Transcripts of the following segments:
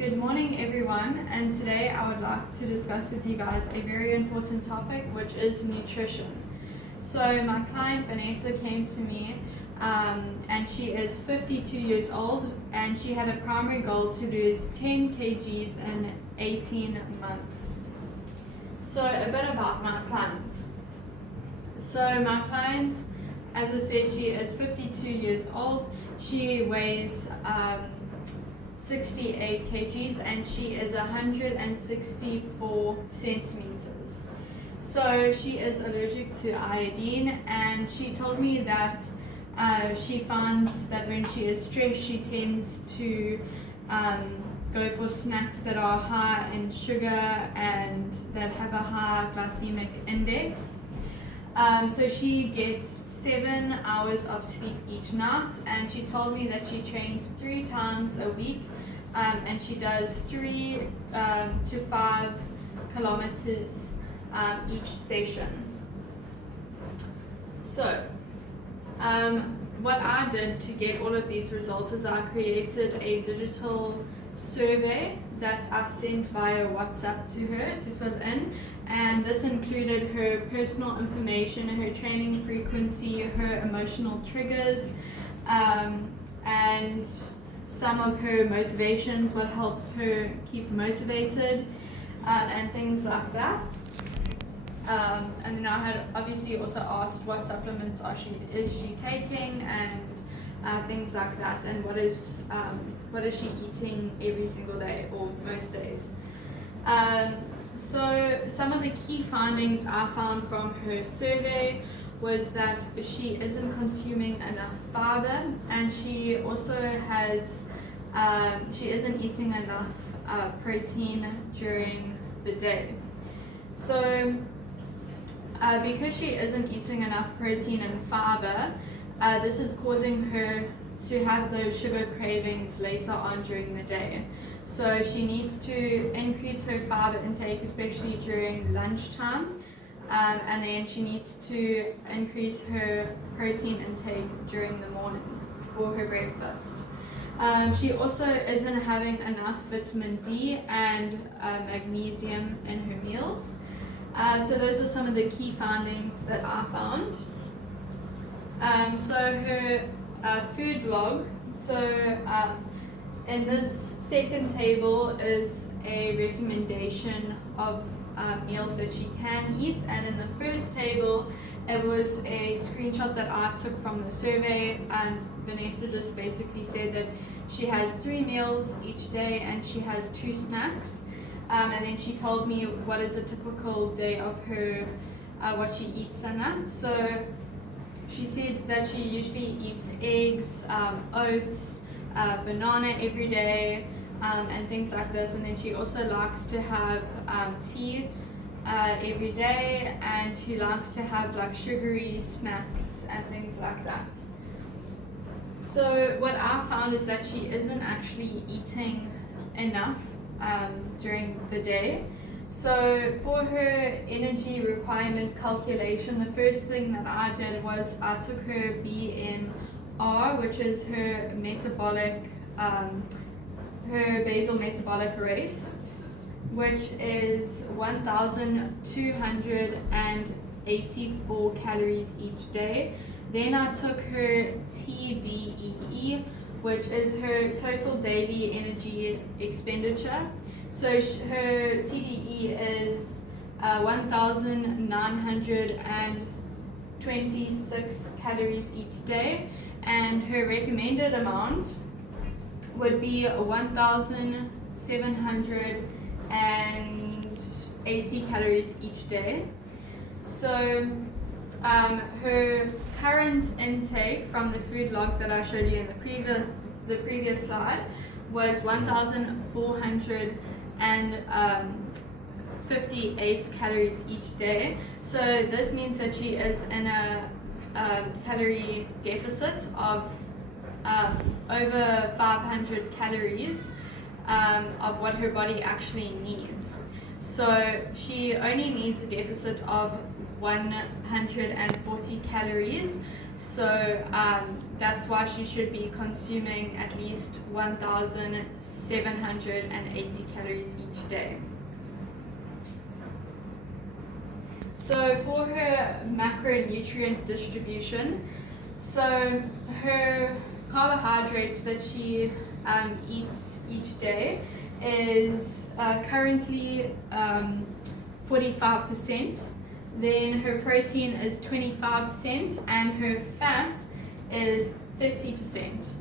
Good morning, everyone, and today I would like to discuss with you guys a very important topic, which is nutrition. So my client Vanessa came to me and she is 52 years old, and she had a primary goal to lose 10 kgs in 18 months. So a bit about my client. So my client, as I said, she is 52 years old. She weighs 68 kgs and she is 164 centimeters. So she is allergic to iodine, and she told me that she finds that when she is stressed, she tends to go for snacks that are high in sugar and that have a high glycemic index. So she gets 7 hours of sleep each night, and she told me that she trains 3 times a week, and she does 3 to 5 kilometers each session. So what I did to get all of these results is I created a digital survey that I sent via WhatsApp to her to fill in, and this included her personal information, her training frequency, her emotional triggers, and some of her motivations, what helps her keep motivated, and things like that. And then I had obviously also asked what supplements is she taking, and things like that, and what is she eating every single day or most days. So some of the key findings I found from her survey was that she isn't consuming enough fiber, and she also she isn't eating enough protein during the day. So because she isn't eating enough protein and fiber, this is causing her to have those sugar cravings later on during the day. So she needs to increase her fiber intake, especially during lunchtime, and then she needs to increase her protein intake during the morning for her breakfast. She also isn't having enough vitamin D and magnesium in her meals. So those are some of the key findings that I found. So her food log. So in this second table is a recommendation of meals that she can eat, and in the first table it was a screenshot that I took from the survey, and Vanessa just basically said that she has 3 meals each day and she has 2 snacks, and then she told me what is a typical day of her, what she eats and that. So she said that she usually eats eggs, oats, banana every day, and things like this, and then she also likes to have tea every day, and she likes to have like sugary snacks and things like that. So what I found is that she isn't actually eating enough during the day. So for her energy requirement calculation, the first thing that I did was I took her BMR, which is her metabolic, her basal metabolic rate, which is 1,284 calories each day. Then I took her TDEE, which is her total daily energy expenditure. So her TDE is 1,926 calories each day, and her recommended amount would be 1,780 calories each day. So her current intake from the food log that I showed you in the previous slide was 1,458 calories each day. So this means that she is in a calorie deficit of over 500 calories of what her body actually needs. So she only needs a deficit of 140 calories. So that's why she should be consuming at least 1,780 calories each day. So for her macronutrient distribution, so her carbohydrates that she eats each day is currently 45%. Then her protein is 25% and her fat is 30%.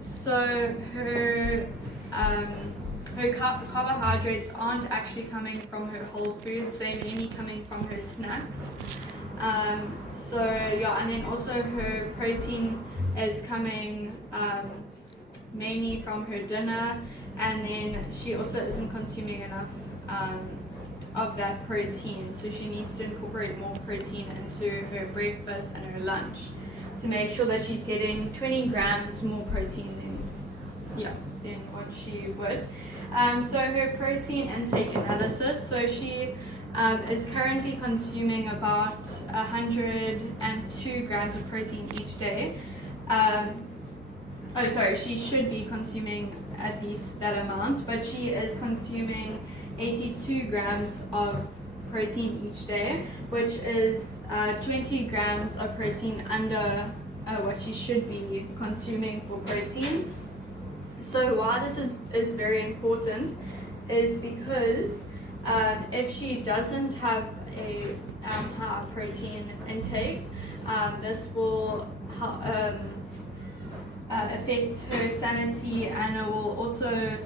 So her carbohydrates aren't actually coming from her whole foods, they're mainly coming from her snacks. So yeah, and then also her protein is coming mainly from her dinner, and then she also isn't consuming enough of that protein, so she needs to incorporate more protein into her breakfast and her lunch to make sure that she's getting 20 grams more protein than what she would. So her protein intake analysis, so she is currently consuming about 102 grams of protein each day. She should be consuming at least that amount, but she is consuming 82 grams of protein each day, which is 20 grams of protein under what she should be consuming for protein. So why this is very important is because if she doesn't have a high protein intake, this will affect her sanity, and it will also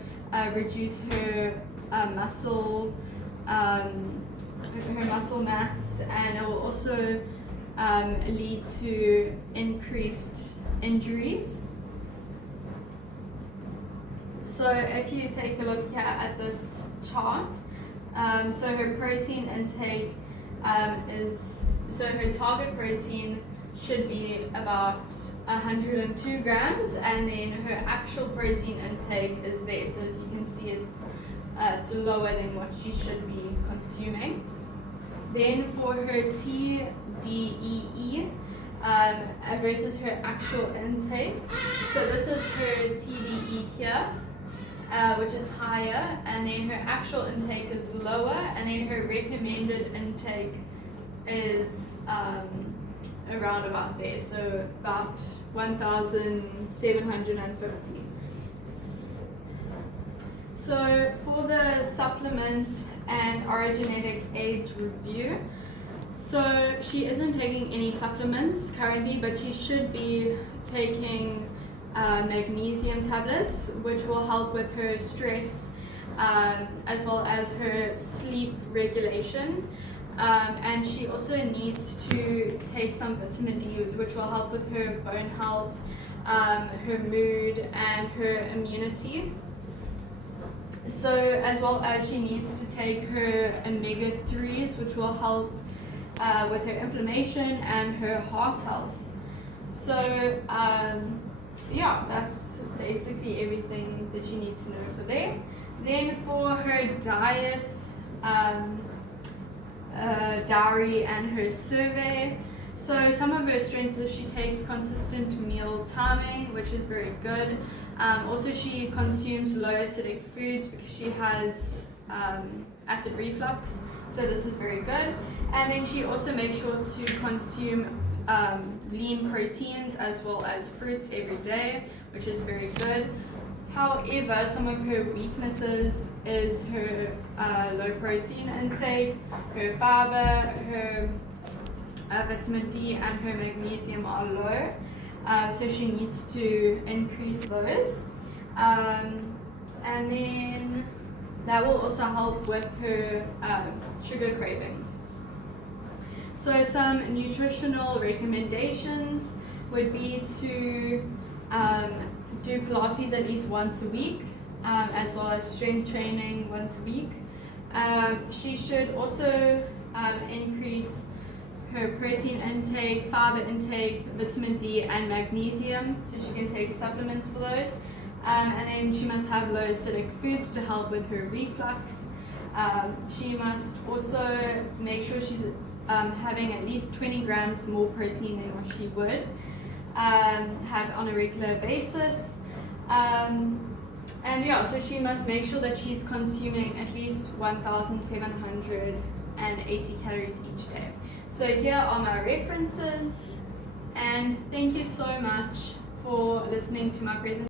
reduce her muscle mass, and it will also lead to increased injuries. So if you take a look here at this chart, so her protein intake her target protein should be about 102 grams, and then her actual protein intake is there. So as you can see, it's lower than what she should be consuming. Then for her TDEE versus her actual intake, so this is her TDE here, which is higher, and then her actual intake is lower, and then her recommended intake is around about there, so about 1,750. So for the supplements and Origenetic Aids review, so she isn't taking any supplements currently, but she should be taking magnesium tablets, which will help with her stress as well as her sleep regulation. And she also needs to take some vitamin D, which will help with her bone health, her mood, and her immunity. So as well as she needs to take her omega-3s, which will help with her inflammation and her heart health. So yeah, that's basically everything that you need to know for there. Then for her diet, diary and her survey. So some of her strengths is she takes consistent meal timing, which is very good. Also she consumes low acidic foods because she has acid reflux, so this is very good. And then she also makes sure to consume lean proteins as well as fruits every day, which is very good. However, some of her weaknesses is her low protein intake, her fiber, her vitamin D and her magnesium are low, so she needs to increase those. And then that will also help with her sugar cravings. So some nutritional recommendations would be to do Pilates at least once a week, as well as strength training once a week. She should also increase her protein intake, fiber intake, vitamin D and magnesium, so she can take supplements for those. And then she must have low acidic foods to help with her reflux. She must also make sure she's having at least 20 grams more protein than what she would. have on a regular basis. And yeah, so she must make sure that she's consuming at least 1,780 calories each day. So here are my references, and thank you so much for listening to my presentation.